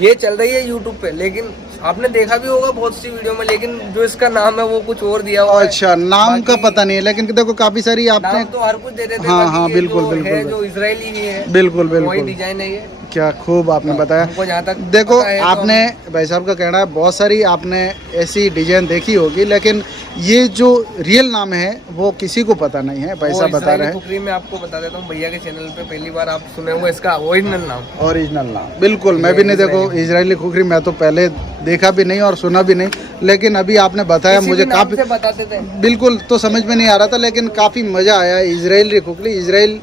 ये चल रही है यूट्यूब पे, लेकिन आपने देखा भी होगा बहुत सी वीडियो में, लेकिन जो इसका नाम है वो कुछ और दिया हुआ है। अच्छा, नाम का पता नहीं है, लेकिन देखो काफी सारी आपने नाम तो हर कुछ दे देते हैं। हाँ बाकी हाँ ये बिल्कुल जो बिल्कुल है, जो इजरायली ही है, बिल्कुल वही बिल्कुल। डिजाइन है ये। क्या खूब आपने बताया। हमको जहाँ तक देखो पता है तो आपने भाई साहब का कहना है बहुत सारी आपने ऐसी डिजाइन देखी होगी, लेकिन ये जो रियल नाम है वो किसी को पता नहीं है। भाई साहब बता रहे हैं कुकरी में आपको बता देता हूँ, भैया के चैनल पे पहली बार आप सुने होंगे इसका ओरिजिनल नाम। ओरिजिनल नाम बिल्कुल, मैं भी नहीं देखो इजरायली खुखरी मैं तो पहले देखा भी नहीं और सुना भी नहीं, लेकिन अभी आपने बताया मुझे काफी बताते थे बिल्कुल तो समझ में नहीं आ रहा था, लेकिन काफी मजा आया। इजरायली खुखरी, इजराइल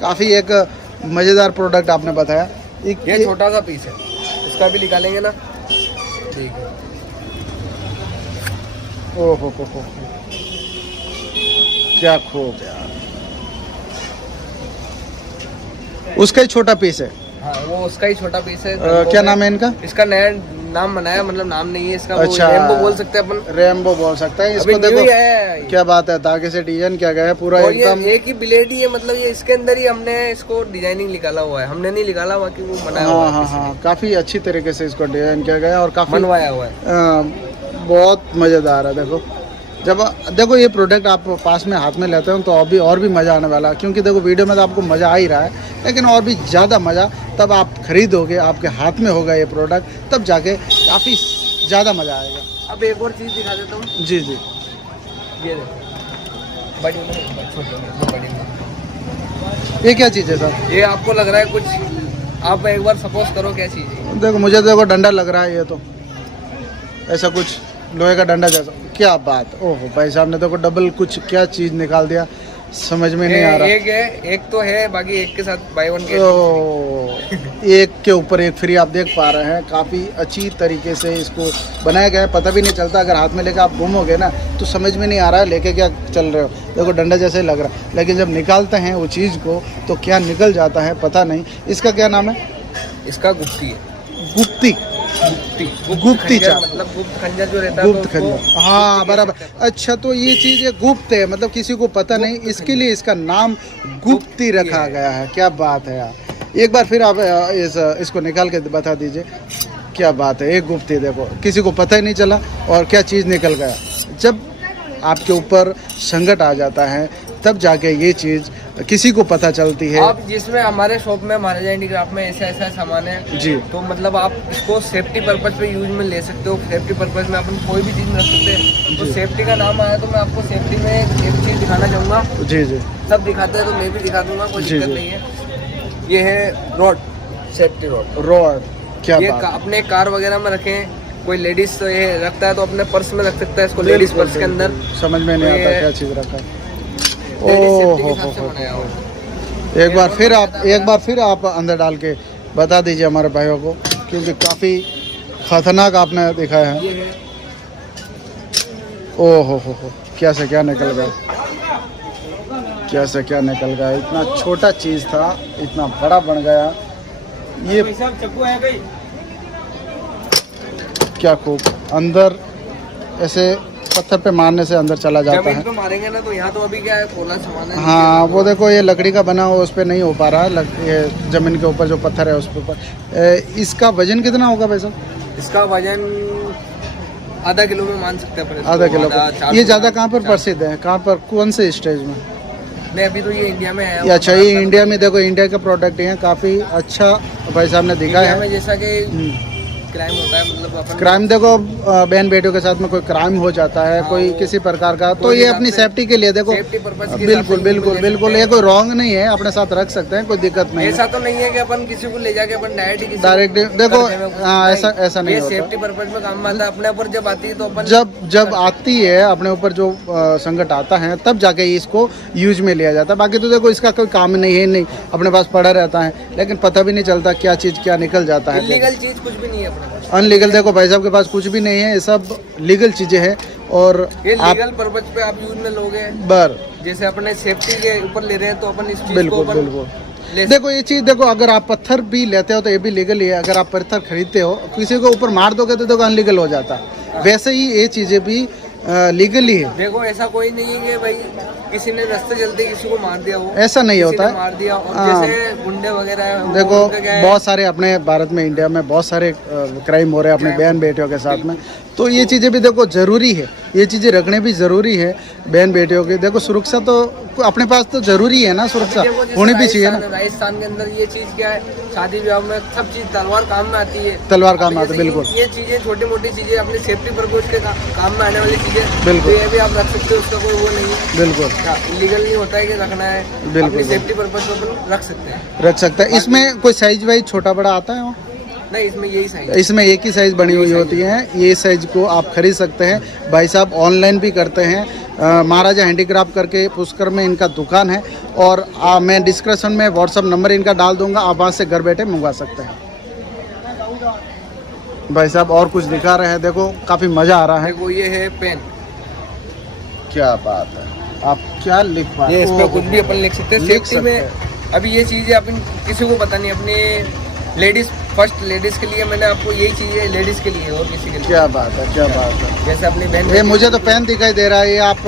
काफी एक मजेदार प्रोडक्ट आपने बताया। ये छोटा सा पीस है, इसका भी निकालेंगे ना, ठीक है। ओहो हो, क्या खूब यार, उसका ही छोटा पीस है। हाँ, वो उसका ही छोटा पीस है। क्या नाम है इनका? इसका नया नाम बनाया, मतलब नाम नहीं है इसका। अच्छा, वो रैम्बो बोल सकते हैं अपन, रैम्बो बोल सकते हैं इसको। देखो क्या बात है, धागे से डिजाइन क्या गया है पूरा एकदम। एक ही ब्लेड ही है, मतलब ये इसके अंदर ही हमने इसको डिजाइनिंग निकाला हुआ है, हमने नहीं निकाला, बाकी वो बनाया हुआ है। हाँ हाँ, काफी अच्छी तरीके से इसको डिजाइन किया गया और काफी बनवाया हुआ है। बहुत मजेदार है। देखो जब देखो ये प्रोडक्ट आप पास में हाथ में लेते हो तो अभी और भी मज़ा आने वाला है, क्योंकि देखो वीडियो में तो आपको मज़ा आ ही रहा है, लेकिन और भी ज़्यादा मज़ा तब आप खरीदोगे, आपके हाथ में होगा ये प्रोडक्ट, तब जाके काफ़ी ज़्यादा मज़ा आएगा। अब एक और चीज़ दिखा देता हूँ। जी जी, ये बड़ी ये क्या चीज़ है सर? ये आपको लग रहा है कुछ, आप एक बार सपोज करो क्या चीज़ है। देखो मुझे देखो डंडा लग रहा है, ये तो ऐसा कुछ लोहे का डंडा जैसा। क्या बात, ओहो भाई साहब ने देखो डबल कुछ क्या चीज़ निकाल दिया, समझ में नहीं आ रहा। एक है, एक तो है, बाकी एक के साथ बाय वन एक के ऊपर एक फ्री आप देख पा रहे हैं। काफ़ी अच्छी तरीके से इसको बनाया गया है, पता भी नहीं चलता, अगर हाथ में लेकर आप घूमोगे ना तो समझ में नहीं आ रहा है लेके क्या चल रहे हो। देखो डंडा जैसे लग रहा है, लेकिन जब निकालते हैं वो चीज़ को तो क्या निकल जाता है पता नहीं। इसका क्या नाम है? इसका गुप्ती है। गुप्ती, गुप्ती चाप, मतलब गुप्त खंजर जो रहता है, गुप्त खंजर, हाँ बराबर। अच्छा, तो ये चीज़ है गुप्त है, मतलब किसी को पता नहीं, इसके लिए इसका नाम गुप्ती रखा गया है। क्या बात है यार, एक बार फिर आप इसको निकाल के बता दीजिए। क्या बात है, एक गुप्ती देखो, किसी को पता ही नहीं चला और क्या चीज़ निकल गया। जब आपके ऊपर संकट आ जाता है तब जाके ये चीज़ किसी को पता चलती है। आप जिसमें हमारे शॉप में, हमारे हैंडीक्राफ्ट में ऐसा ऐसा सामान है जी, तो मतलब आप इसको सेफ्टी पर्पज पे यूज में ले सकते हो। सेफ्टी पर्पज में अपन कोई भी चीज़ रख सकते हैं। तो सेफ्टी का नाम आया तो मैं आपको सेफ्टी में एक चीज़ दिखाना चाहूँगा। जी जी, सब दिखाते हैं तो मैं भी दिखा दूंगा, कोई दिक्कत नहीं है। ये है रॉड, सेफ्टी रॉड। रॉड, क्या ये बात, अपने कार वगैरह में रखें, कोई लेडीज तो ये रखता है तो अपने पर्स में रख सकता है इसको, लेडीज पर्स के अंदर। समझ में नहीं आता क्या चीज़ रखा है। एक बार फिर आप अंदर डाल के बता दीजिए हमारे भाइयों को, क्योंकि काफ़ी खतरनाक आपने दिखाया है। ओहो हो, क्या से क्या निकल गया, क्या से क्या निकल गया। इतना छोटा चीज़ था इतना बड़ा बन गया। ये क्या खूब, अंदर ऐसे पत्थर पे मारने से अंदर चला जाता है। जब मारेंगे ना तो यहाँ तो अभी क्या है, खोला सामान है। हाँ वो देखो ये लकड़ी का बना हुआ, उस पर नहीं हो पा रहा है, ये ज़मीन के ऊपर जो पत्थर है उस पे ऊपर। इसका वजन कितना होगा भाई साहब? इसका वजन आधा किलो में मान सकते हैं। आधा किलो। ये ज़्यादा कहाँ पर प्रसिद्ध है, कहाँ पर, कौन से स्टेज में? नहीं, अभी तो ये इंडिया में है। अच्छा, ये इंडिया में, देखो इंडिया का प्रोडक्ट है, काफ़ी अच्छा भाई साहब ने दिखाया है। जैसा कि क्राइम होता है, मतलब अपन क्राइम, देखो बहन बेटियों के साथ में कोई क्राइम हो जाता है, कोई किसी प्रकार का, तो ये अपनी सेफ्टी के लिए देखो, बिल्कुल बिल्कुल बिल्कुल, ये कोई रॉन्ग नहीं है, अपने साथ रख सकते हैं, कोई दिक्कत नहीं है। ऐसा तो नहीं है कि अपन किसी को ले जाके अपन डायरेक्ट देखो, हाँ ऐसा नहीं होता। सेफ्टी पर्पज में काम आता है। अपने ऊपर जब आती है तो अपन जब आती है अपने ऊपर जो संकट आता है तब जाके इसको यूज में लिया जाता है। बाकी तो देखो इसका कोई काम नहीं है, नहीं अपने पास पड़ा रहता है, लेकिन पता भी नहीं चलता क्या चीज़ क्या निकल जाता है। इलीगल चीज़ कुछ भी नहीं है अपने पास, अनलीगल देखो भाई साहब के पास कुछ भी नहीं है, ये सब लीगल चीज़ें हैं। और ये लीगल पर्पज पे आप यूज में लोगे, जैसे अपने सेफ्टी के ऊपर ले रहे हैं तो अपन इस चीज बिल्कुल को बिल्कुल। देखो ये चीज़ देखो, अगर आप पत्थर भी लेते हो तो ये भी लीगल ही है, अगर आप पत्थर खरीदते हो किसी को ऊपर मार दोगे तो देखो अनलीगल हो जाता है, वैसे ही ये चीज़ें भी लीगल ही है। देखो ऐसा कोई नहीं है कि भाई किसी ने रास्ते चलते किसी को मार दिया, वो ऐसा नहीं किसी होता ने है। मार दिया, और हाँ। जैसे गुंडे वगैरह है, वो देखो उनका क्या है, बहुत सारे अपने भारत में, इंडिया में बहुत सारे क्राइम हो रहे हैं अपने बहन बेटियों के साथ में, तो ये चीज़ें भी देखो ज़रूरी है, ये चीज़ें रखने भी ज़रूरी है बहन बेटियों की। देखो सुरक्षा तो अपने पास तो ज़रूरी है ना, सुरक्षा देखो जैसे होनी भी चाहिए ना। राजस्थान के अंदर ये चीज क्या है, शादी विवाह में सब चीज तलवार काम में आती है, तलवार काम में अब आती है, जैसे बिल्कुल ये चीजें छोटी मोटी चीजें अपनी सेफ्टी पर्पज के काम में आने वाली चीजें, बिल्कुल। तो ये भी आप रख सकते हो, उसका कोई वो नहीं है, बिल्कुल इलीगल नहीं होता है कि रखना है, बिल्कुल, अपनी सेफ्टी पर्पज पे अपन रख सकते हैं। रख सकता है। इसमें कोई साइज वाइज छोटा बड़ा आता है वो? नहीं, इसमें यही सही है। इसमें एक ही साइज बनी हुई होती है, ये साइज को आप खरीद सकते हैं। भाई साहब ऑनलाइन भी करते हैं, महाराजा हैंडीक्राफ्ट करके पुष्कर में इनका दुकान है, और मैं डिस्क्रिप्शन में व्हाट्सअप नंबर इनका डाल दूंगा, आप वहाँ से घर बैठे मंगवा सकते हैं। भाई साहब और कुछ दिखा रहे हैं, देखो काफ़ी मज़ा आ रहा है। देखो ये है पेन, क्या बात है, आप क्या लिख पा ये रहे इसमें हो? कुछ भी अपन लिख सकते हैं लिख सेफ्टी में। सकते अभी ये चीज़ें अपन किसी को पता नहीं, अपने लेडीज फर्स्ट, लेडीज के लिए मैंने आपको यही चीज़ें लेडीज के लिए और किसी के लिए। क्या बात है, क्या बात है। जैसे अपनी बहन, ये मुझे तो पेन दिखाई दे रहा है, ये आप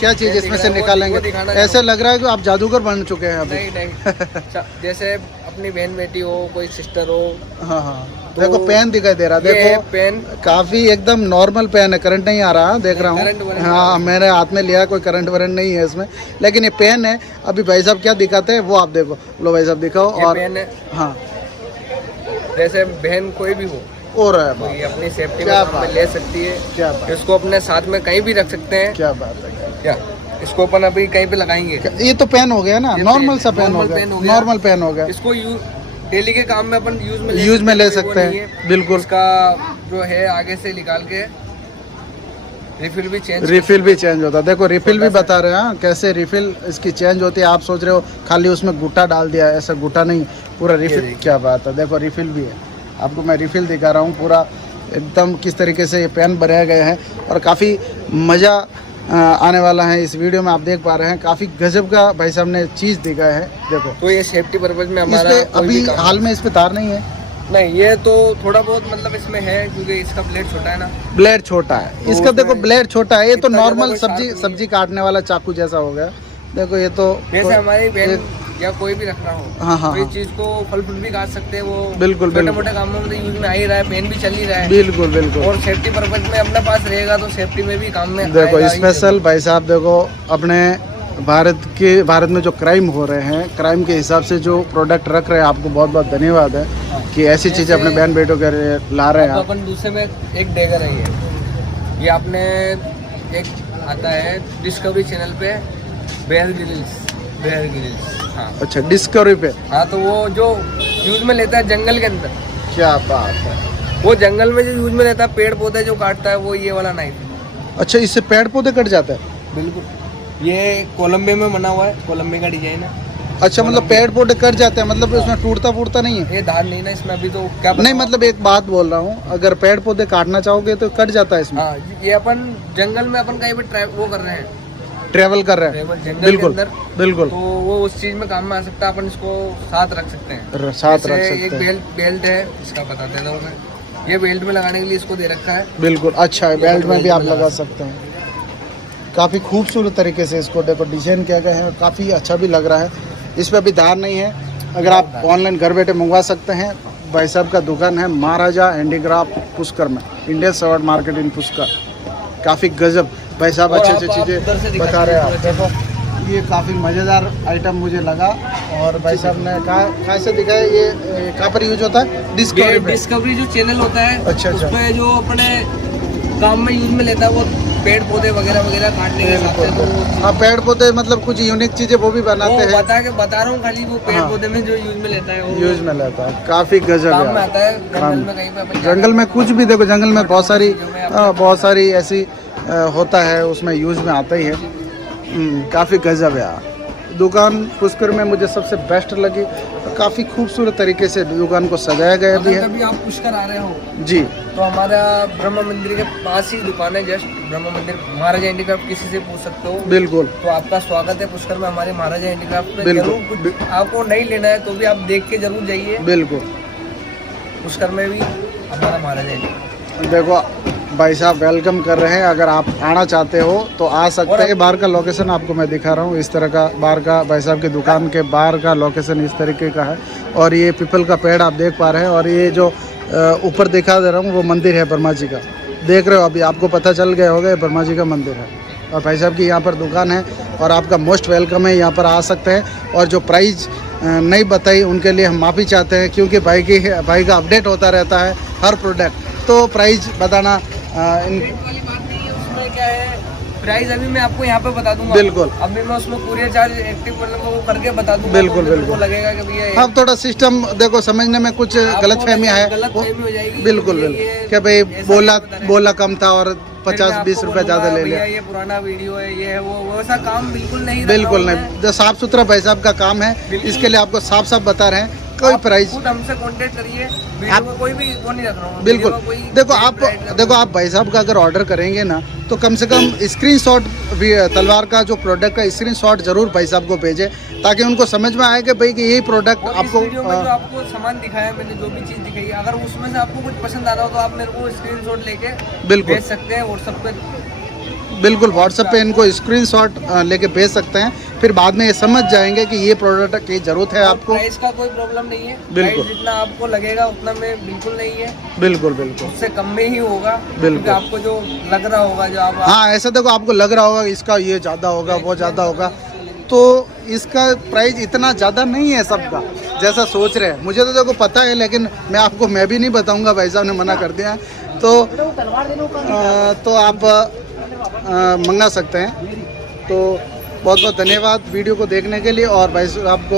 क्या चीज़ पेन इसमें दिख से रहा है, वो निकालेंगे? दिखाना ऐसे चाहूँ। लग रहा है कि आप जादूगर बन चुके हैं अभी। नहीं नहीं जैसे अपनी बहन बेटी हो, कोई सिस्टर हो, हाँ हाँ, तो देखो पेन दिखाई दे रहा है, ये है देखो पेन, काफी एकदम नॉर्मल पेन है, करंट नहीं आ रहा, देख रहा करंट हूँ। वरंट हाँ मेरे हाथ में लिया, कोई करंट वरंट नहीं है इसमें, लेकिन ये पेन है। अभी भाई साहब क्या दिखाते हैं वो आप देखो, लो भाई साहब दिखाओ। ये और पेन है, हाँ जैसे बहन कोई भी हो, और है बात, कोई अपनी सेफ्टी में क्या काम में बात ले सकती है, क्या बात, इसको अपने साथ में कहीं भी रख सकते हैं। क्या बात है। क्या इसको अपन अभी कहीं पे लगाएंगे, ये तो पेन हो गया ना, ये नॉर्मल सा पेन हो नॉर्मल गया, पेन हो गया। नॉर्मल पेन हो गया। इसको डेली के काम में अपन यूज में ले कोई सकते वो नहीं हैं, बिल्कुल। इसका जो है आगे से निकाल के रिफिल भी चेंज होता है। देखो रिफिल भी बता रहे हैं, हाँ, कैसे रिफिल इसकी चेंज होती है। आप सोच रहे हो खाली उसमें गुट्टा डाल दिया, ऐसा गुट्टा नहीं, पूरा रिफिल। क्या बात है, देखो रिफिल भी है, आपको मैं रिफिल दिखा रहा हूँ पूरा एकदम किस तरीके से ये पेन बनाया गया है, और काफ़ी मज़ा आने वाला है इस वीडियो में। आप देख पा रहे हैं काफ़ी गजब का भाई साहब ने चीज़ दिखाया है। देखो तो ये सेफ्टी पर्पज में इस हमारा पे कोई अभी भी काम हाल में इस पे तार नहीं है, नहीं, ये तो थोड़ा बहुत मतलब इसमें है, क्योंकि इसका ब्लेड छोटा है ना, ब्लेड छोटा है तो इसका। देखो उसमें ब्लेड छोटा है, ये तो इतना ज़्यादा नॉर्मल कोई सब्जी शार्प नहीं सब्जी काटने वाला चाकू जैसा हो गया। देखो ये तो जैसे हमारी बहन एक- या कोई भी रखना हो, हाँ, हाँ, तो इस हाँ। चीज को फल फूल भी काट सकते हैं, वो बिल्कुल, छोटे बिल्कुल। मोटे कामों में यूज में आ ही रहा है, पेन भी चल ही रहा है, बिल्कुल बिल्कुल। और सेफ्टी पर्पज में अपने पास रहेगा तो सेफ्टी में भी काम में देखो आएगा ही स्पेशल भाई साहब, देखो अपने भारत में जो क्राइम हो रहे हैं, क्राइम के हिसाब से जो प्रोडक्ट रख रहे हैं, आपको बहुत बहुत धन्यवाद है कि ऐसी चीज़ें अपने बहन बेटों के लिए ला रहे हैं अब आप। अपन दूसरे में एक डेगर है, ये आपने एक आता है डिस्कवरी चैनल पे, बेयर ग्रिल्स, हाँ अच्छा डिस्कवरी पे, हाँ, तो वो जो यूज में लेता है जंगल के अंदर, क्या बात है। वो जंगल में जो यूज में लेता है, पेड़ पौधे जो काटता है, वो ये वाला नाइफ। अच्छा इससे पेड़ पौधे कट जाते हैं? बिल्कुल, ये कोलंबिया में बना हुआ है, कोलंबिया का डिजाइन है। अच्छा मतलब पेड़ पौधे कट जाते हैं, मतलब उसमें टूटता फूटता नहीं है? ये धार नहीं ना इसमें, अभी तो क्या नहीं मतलब एक बात बोल रहा हूँ, अगर पेड़ पौधे काटना चाहोगे तो कट जाता है इसमें? हाँ, ये अपन जंगल में अपन कहीं पे वो कर रहे हैं, ट्रेवल कर रहे हैं, ट्रेवल जंगल बिल्कुल के अंदर, बिल्कुल, तो वो उस चीज में काम में आ सकता है, अपन इसको साथ रख सकते हैं, साथ जैसे रख एक सकते हैं, बेल्ट है, इसका बता देता हूँ मैं, ये बेल्ट में लगाने के लिए इसको दे रखा है। बिल्कुल। अच्छा है, बेल्ट में भी आप लगा सकते हैं। काफ़ी खूबसूरत तरीके से इसको देखो डिजाइन किया गया है, काफ़ी अच्छा भी लग रहा है। इस पर अभी धार नहीं है, अगर आप ऑनलाइन घर बैठे मंगवा सकते हैं। भाई साहब का दुकान है महाराजा हैंडीक्राफ्ट पुष्कर में, इंडियन सवर्ड मार्केट इन पुष्कर। काफ़ी गजब भाई साहब अच्छे अच्छे चीज़ें बता रहे हैं आप। देखो ये काफ़ी मज़ेदार आइटम मुझे लगा, और भाई साहब ने कहाँ से दिखाया, ये कहाँ पर यूज होता है? डिस्कवरी जो चैनल होता है, अच्छा। उसमें जो अपने काम में यूज में लेता है, वो पेड़ पौधे वगैरह वगैरह काटने के हिसाब से, तो वो हाँ पेड़ पौधे मतलब कुछ यूनिक चीज़ें वो भी बनाते हैं, बता रहा हूँ खाली, वो पेड़ हाँ। पौधे में जो यूज में लेता है, वो यूज में लेता है। काफ़ी गजब काम में है। आता है जंगल में, कहीं पे अपन जंगल में कुछ भी देखो, जंगल में बहुत सारी ऐसी होता है, उसमें यूज में आता ही है। काफ़ी गजब है यार। दुकान पुष्कर में मुझे सबसे बेस्ट लगी, काफ़ी खूबसूरत तरीके से दुकान को सजाया गया भी अगर है। कभी आप पुष्कर आ रहे हो जी तो हमारा ब्रह्मा मंदिर के पास ही दुकान है, जस्ट ब्रह्मा मंदिर, महाराजा हैंडीक्राफ्ट, किसी से पूछ सकते हो। बिल्कुल तो आपका स्वागत है पुष्कर में, हमारे महाराजा हैंडीक्राफ्ट में। बिल्कुल। जरूर कुछ आपको नहीं लेना है तो भी आप देख के जरूर जाइए, बिल्कुल। पुष्कर में भी हमारा महाराजा हैंडीक्राफ्ट। देखो भाई साहब वेलकम कर रहे हैं। अगर आप आना चाहते हो तो आ सकते हैं। बाहर का लोकेशन आपको मैं दिखा रहा हूँ। इस तरह का बाहर का भाई साहब की दुकान के बाहर का लोकेशन इस तरीके का है। और ये पीपल का पेड़ आप देख पा रहे हैं। और ये जो ऊपर दिखा दे रहा हूँ वो मंदिर है ब्रह्मा जी का, देख रहे हो। अभी आपको पता चल गया होगा ब्रह्मा जी का मंदिर है। और भाई साहब की यहाँ पर दुकान है और आपका मोस्ट वेलकम है, यहाँ पर आ सकते हैं। और जो प्राइस नहीं बताई उनके लिए हम माफ़ी चाहते हैं, क्योंकि भाई का अपडेट होता रहता है हर प्रोडक्ट, तो प्राइस बताना वाली बात नहीं है। उसमें क्या है, प्राइस अभी मैं आपको यहाँ पे बता दूंगा। बिल्कुल। अभी मैं उसमें कुरियर चार्ज एक्टिव मतलब वो करके बता दूंगा। बिल्कुल, तो बिल्कुल। लगेगा कि भैया अब थोड़ा सिस्टम देखो समझने में कुछ गलतफहमी है। गलतफहमी हो जाएगी। बिल्कुल बिल्कुल क्या भाई बोला कम था और 50-20 रुपए ज़्यादा ले लिया। ये पुराना वीडियो है, ये है वो वैसा काम बिल्कुल नहीं। बिल्कुल नहीं, जो साफ सुथरा भाई साहब का काम है, इसके लिए आपको साफ साफ बता रहे हैं। कोई प्राइस हमसे कांटेक्ट करिए, आप कोई भी वो नहीं रख रहा हूँ। बिल्कुल। देखो आप भाई साहब का अगर ऑर्डर करेंगे ना तो कम से कम स्क्रीनशॉट भी तलवार का जो प्रोडक्ट का स्क्रीनशॉट जरूर भाई साहब को भेजें, ताकि उनको समझ में आए कि भाई कि यही प्रोडक्ट आपको वीडियो में जो आपको सामान दिखाया मैंने, जो भी चीज़ दिखाई है, अगर उसमें से आपको कुछ पसंद आ रहा हो तो आप मेरे को स्क्रीनशॉट लेके बिल्कुल भेज सकते हैं व्हाट्सएप पे। बिल्कुल व्हाट्सएप पे इनको स्क्रीनशॉट लेके भेज सकते हैं। फिर बाद में ये समझ जाएंगे कि ये प्रोडक्ट की जरूरत है आपको। प्राइस का कोई प्रॉब्लम नहीं है। बिल्कुल। प्राइस जितना आपको लगेगा उतना में बिल्कुल नहीं है। बिल्कुल बिल्कुल उससे कम में ही होगा। बिल्कुल। क्योंकि आपको जो लग रहा होगा, जो आप हाँ ऐसा देखो आपको लग रहा होगा इसका ये ज़्यादा होगा वो ज़्यादा होगा, तो इसका प्राइस इतना ज़्यादा नहीं है सबका जैसा सोच रहे हैं। मुझे तो देखो पता है, लेकिन मैं भी नहीं बताऊंगा, भाई साहब ने मना कर दिया। तो आप मंगा सकते हैं। तो बहुत बहुत धन्यवाद वीडियो को देखने के लिए। और भाई साहब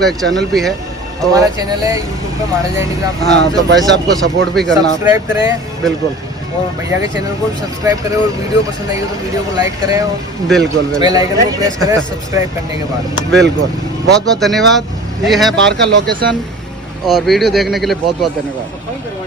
का एक चैनल भी है, तो हमारा चैनल है यूट्यूब पे महाराजा हैंडीक्राफ्ट। हाँ, तो भाई साहब को सपोर्ट भी करना, सब्सक्राइब करें। बिल्कुल। और भैया के चैनल को सब्सक्राइब करें, और वीडियो पसंद आई तो वीडियो को लाइक करें, और बिल्कुल बेल आइकन को प्रेस करें सब्सक्राइब करने के बाद। बिल्कुल बहुत बहुत धन्यवाद। ये है बाहर का लोकेशन, और वीडियो देखने के लिए बहुत बहुत धन्यवाद।